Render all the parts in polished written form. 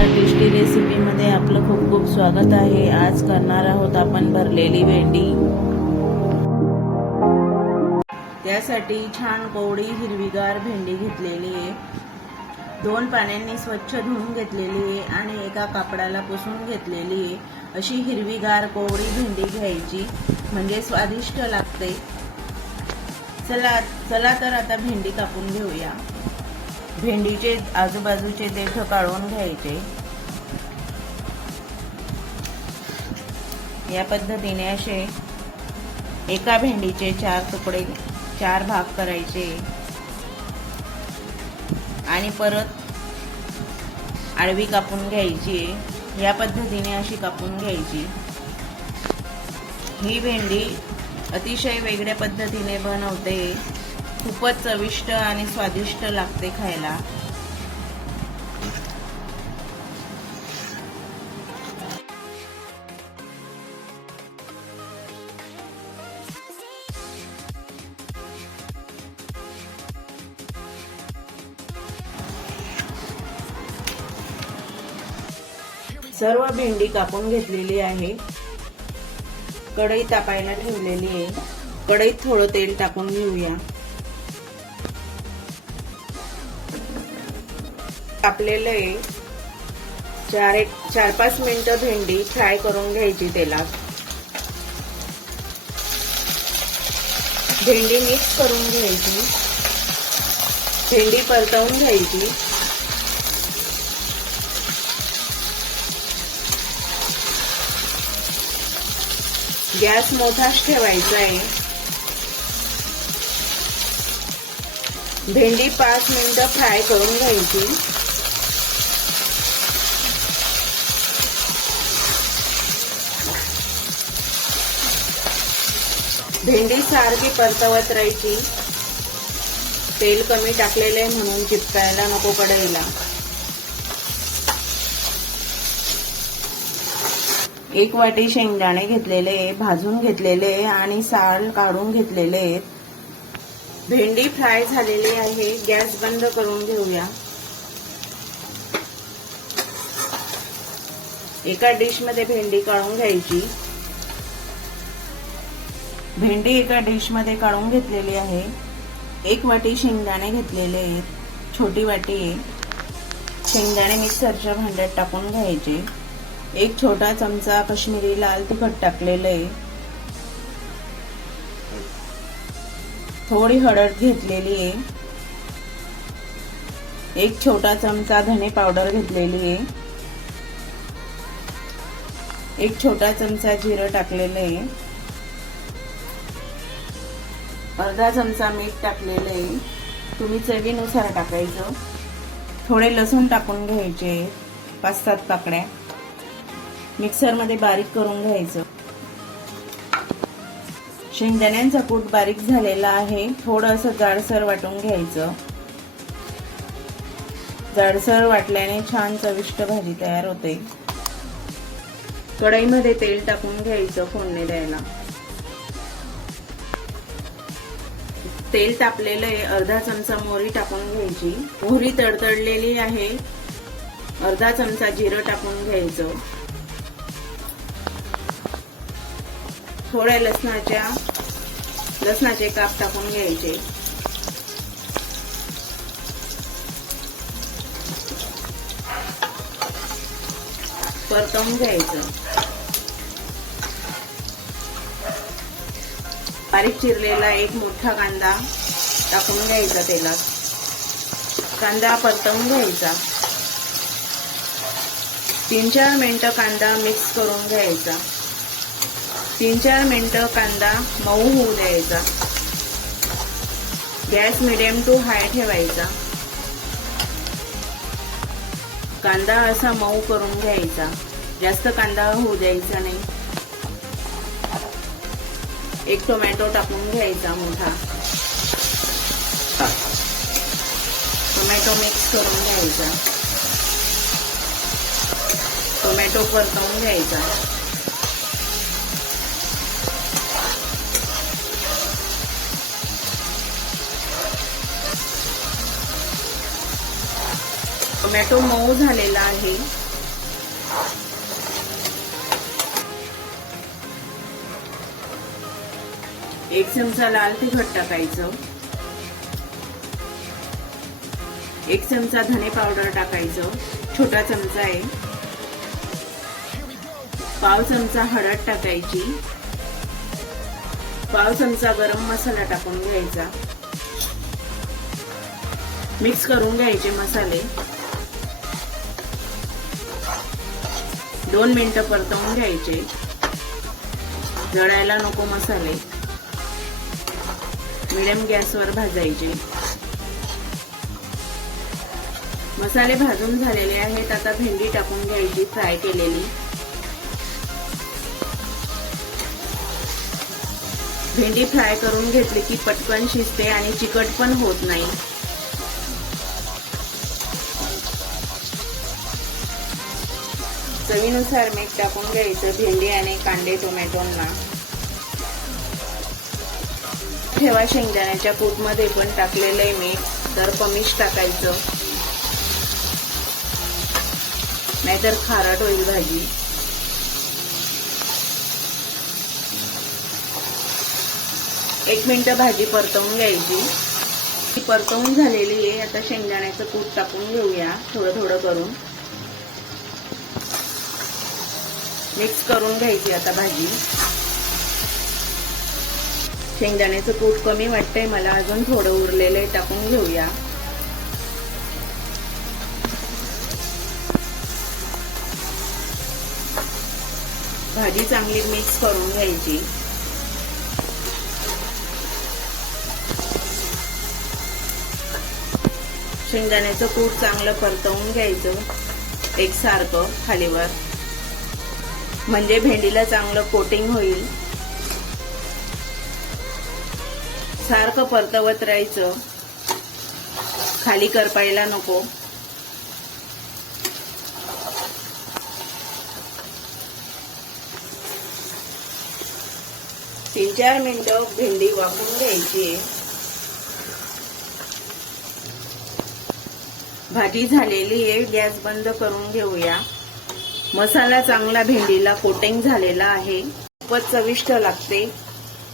Tasty रेसिपीमध्ये आपलं खूप खूप स्वागत आहे। आज करणार आहोत आपण भरलेली भेंडी। त्यासाठी छान कोवळी हिरवीगार भेंडी घेतलेली आहे। 2 पाण्याने स्वच्छ धुवून घेतलेली आहे आणि एका कापडाला पुसून घेतलेली आहे। अशी हिरवीगार कोवळी भेंडी घ्यायची म्हणजे स्वादिष्ट लागते। चला तर आता भेंडी कापून घेऊया। भेंडीचे आजूबाजूचे देठ काढून घ्यायचे। या पद्धतीने असे एका भेंडीचे 4 भाग करायचे आणि परत आडवी कापून घ्यायची। या पद्धतीने अशी कापून घ्यायची। ही भेंडी अतिशय वेगळ्या पद्धतीने बनवते। खूपच चविष्ट आणि स्वादिष्ट लागते खायला। सर्व भेंडी कापून घेतलेली आहे। कढई तापायला ठेवलेली आहे। कढईत थोडं तेल टाकून घेऊया। तापलेले 4-5 मिनिटं भेंडी फ्राय करून घ्यायची तेलात। भेंडी मिक्स करून घ्यायची। भेंडी परतवून घ्यायची। गॅस मोठाच ठेवायचा आहे। भेंडी 5 मिनिटं फ्राय करून घ्यायची। भेंडी सारखी परतवत राहायची। तेल कमी टाकलेले म्हणून चिपकायला नको कढईला। 1 वाटी शेंगदाणे घेतलेले, भाजून घेतलेले आणि साल काढून घेतलेले। भेंडी फ्राय झालेली आहे। गॅस बंद करून घेऊया। एका डिश मध्ये भेंडी काढून घ्यायची। भेंडी एका डिश मध्ये काढून घेतलेली आहे। 1 वाटी शेंगदाणे घेतलेले आहेत, छोटी वाटी आहे। शेंगदाणे मिक्सरच्या भांड्यात टाकून घ्यायचे। 1 छोटा चमचा काश्मीरी लाल तिखट टाकलेलं आहे। थोडी हळद घेतलेली आहे। 1 छोटा चमचा धने पावडर घेतलेली आहे। 1 छोटा चमचा जिरं टाकलेलं आहे। अर्धा चमचा मीठ टाकलेलं आहे। तुम्ही चवीनुसार टाकायचं। थोडे लसूण टाकून घ्यायचे, 5-7 पाकळ्या। मिक्सर मध्ये बारीक करून घ्यायचं। शेंगदाण्यांचा कूट बारीक झालेला आहे। थोडंसं जाडसर वाटून घ्यायचं। जाडसर वाटल्याने छान चविष्ट भाजी तयार होते। कढईमध्ये तेल टाकून घ्यायचं फोडणी द्यायला। तेल तापलेलं आहे। अर्धा चमचा मोहरी टाकून घ्यायची। मोहरी तडतडलेली आहे। अर्धा चमचा जिरं टाकून घ्यायचं। थोड्या लसणाचे काप टाकून घ्यायचे। परतवून घ्यायचं। बारीक चिरलेला 1 मोठा कांदा टाकून घ्यायचा तेलात। कांदा परतवून घ्यायचा। 3-4 मिनिटं कांदा मिक्स करून घ्यायचा। 3-4 मिनिटं कांदा मऊ होऊ द्यायचा। गॅस मिडियम टू हाय ठेवायचा। कांदा असा मऊ करून घ्यायचा, जास्त कांदा होऊ द्यायचा नाही। 1 टोमॅटो टाकून घ्यायचा मोठा। टोमॅटो मिक्स करून घ्यायचा। टोमॅटो परतवून घ्यायचा। टोमॅटो मऊ झालेला आहे। एक चमचा लाल तिखट टाकायचं, एक चमचा धने पावडर टाकायचं, छोटा चमचा आहे, पाव चमचा हळद टाकायची, पाव चमचा गरम मसाला टाकून घ्यायचा, मिक्स करून घ्यायचे मसाले, 2 मिनिटं परतवून घ्यायचे, जळायला नको मसाले, मिडियम गॅसवर भाजायचे। मसाले भाजून झालेले आहेत, आता भेंडी टाकून घ्यायची फ्राय केलेली। भेंडी फ्राय करून घेतली की पटकन शिजते आणि चिकट पण होत नाही। चवीनुसार मीठ टाकून घ्यायचं भेंडी आणि कांदे टोमॅटोंना। ठेवा शेंगदाण्याच्या कूटमध्ये पण टाकलेलं आहे मीठ, तर कमीच टाकायचं, नाहीतर खारट होईल भाजी। एक मिनिट भाजी परतवून घ्यायची, ती परतवून झालेली आहे। आता शेंगदाण्याचं कूट टाकून घेऊया, थोडं थोडं करून मिक्स करून घ्यायची आता भाजी। शेंगदाण्याचं कूट कमी वाटतंय मला, अजून थोडं उरलेलं आहे, टाकून घेऊया। भाजी चांगली मिक्स करून घ्यायची। शेंगदाण्याचं कूट चांगलं परतवून घ्यायचं एकसारखं खालीवर, म्हणजे भेंडीला चांगलं कोटिंग होईल। सारखं परतवत राहायचं, खाली करपायला नको। तीन 4 मिनिटं भेंडी वाफवून घ्यायची। भाजी झालेली आहे, गॅस बंद करून घेऊया। मसाला चांगला भेंडीला कोटिंग झालेला आहे, खूपच चविष्ट लागते,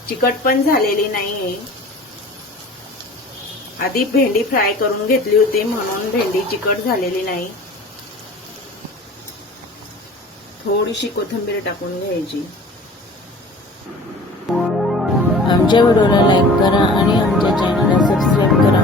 चिकट पण झालेली नाहीये। आधी भेंडी फ्राय करून घेतली होती म्हणून भेंडी चिकट झालेली नाही। थोडीशी कोथिंबीर टाकून घ्यायची। आमच्या व्हिडिओला लाईक करा आणि आमच्या चॅनलला सबस्क्राईब करा।